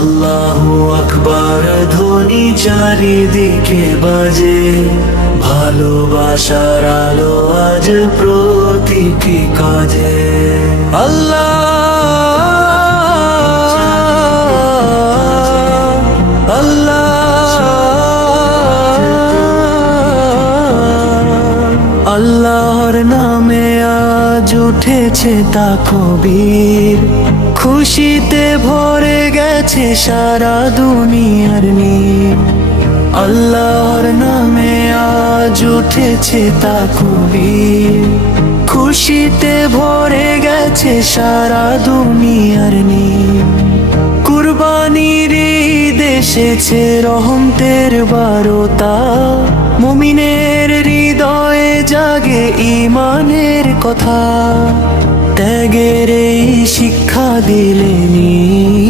আল্লাহু আকবার ধ্বনি চারিদিকে বাজে, ভালোবাসার আলো আজ প্রতিটি কাজে। আল্লাহ আল্লাহর নামে আজ উঠেছে তাকবীর, খুশিতে ভরে গেছে সারা দুনিয়ার নীর। আল্লাহর নামে আজ উঠেছে তাকবীর, খুশিতে ভরে গেছে সারা দুনিয়ার নীর। কুরবানির ঈদ এসেছে রহমতের বারতা, মুমিনের হৃদয়ে জাগে ঈমানের কথা। ত্যাগের এই শিক্ষা দিলেন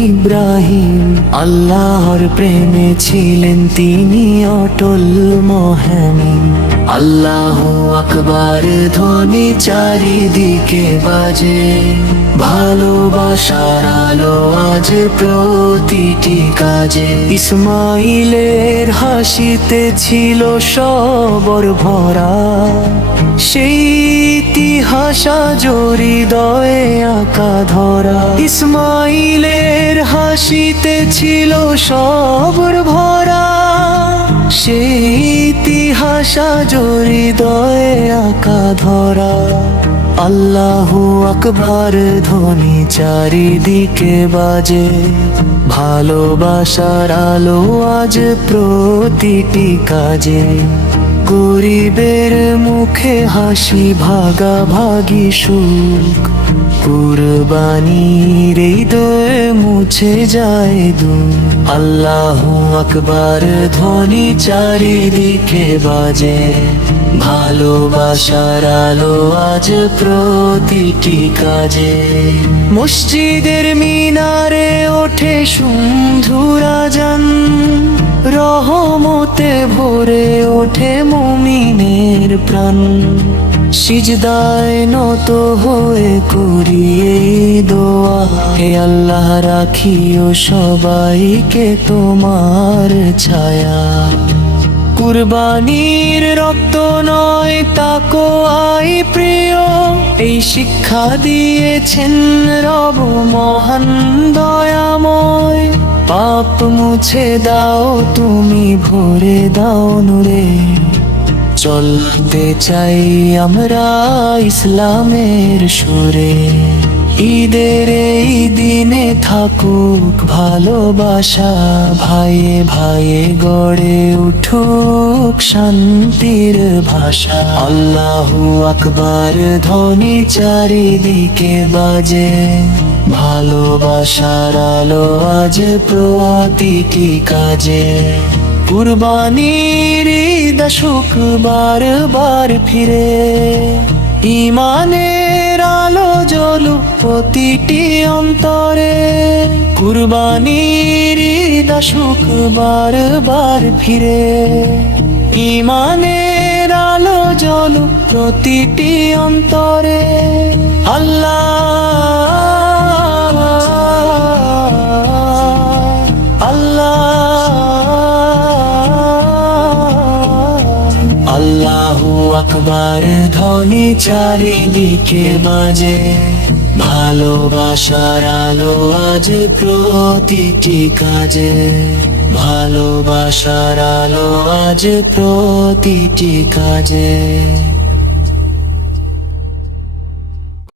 ইব্রাহিম, আল্লাহর প্রেমে ছিলেন তিনি অটল মহানীম। আল্লাহু আকবার ধ্বনি চারিদিকে বাজে, ভালোবাসার আলো আজ প্রতিটি কাজে। ইসমাইলের হাসিতে ছিল সবর ভরা, সেই ইতিহাস আজ হৃদয়ে আঁকা ধরা। ইসমাইলের হাসিতে ছিল সবর ভরা, সেই ইতিহাস আজ হৃদয়ে আঁকা ধরা। আল্লাহু আকবার ধ্বনি চারিদিকে বাজে, ভালোবাসার আলো আজ প্রতিটি কাজে। গরিবের মুখে হাসি, ভাগাভাগি সুখ, কুরবানির হৃদয়ে মুছে যায় দুঃখ। আল্লাহু আকবার ধ্বনি চারিদিকে বাজে, ভালোবাসার আলো আজ প্রতিটি কাজে। মসজিদের মিনারে ওঠে সুমধুর আযান, রহমতে ভরে ওঠে মুমিনের প্রাণ। সিজদায় নত হয়ে করি এই দোয়া, হে আল্লাহ রাখিও সবাইকে তোমার ছায়া। কুরবানির রক্ত নয় তাকওয়াই প্রিয়, এই শিক্ষা দিয়েছেন রব মহান দয়াময়। পাপ মুছে দাও তুমি, ভরে দাও নূরে, চলতে চাই আমরা ইসলামের সুরে। ঈদের এই দিনে থাকুক ভালোবাসা, ভাইয়ে ভাইয়ে গড়ে উঠুক শান্তির ভাষা। আল্লাহু আকবার ধ্বনি চারিদিকে বাজে, ভালোবাসার আলো আজ প্রতিটি কাজে। কুরবানির ঈদ আসুক বারবার ফিরে, ঈমানের আলো জ্বলুক প্রতিটি অন্তরে। কুরবানির ঈদ আসুক বারবার ফিরে, ঈমানের আলো জ্বলুক প্রতিটি অন্তরে। আল্লাহ আল্লাহু আকবার ধ্বনি চারিদিকে বাজে, ভালোবাসার আলো আজ প্রতিটি কাজে। ভালোবাসার আলো আজ প্রতিটি কাজে।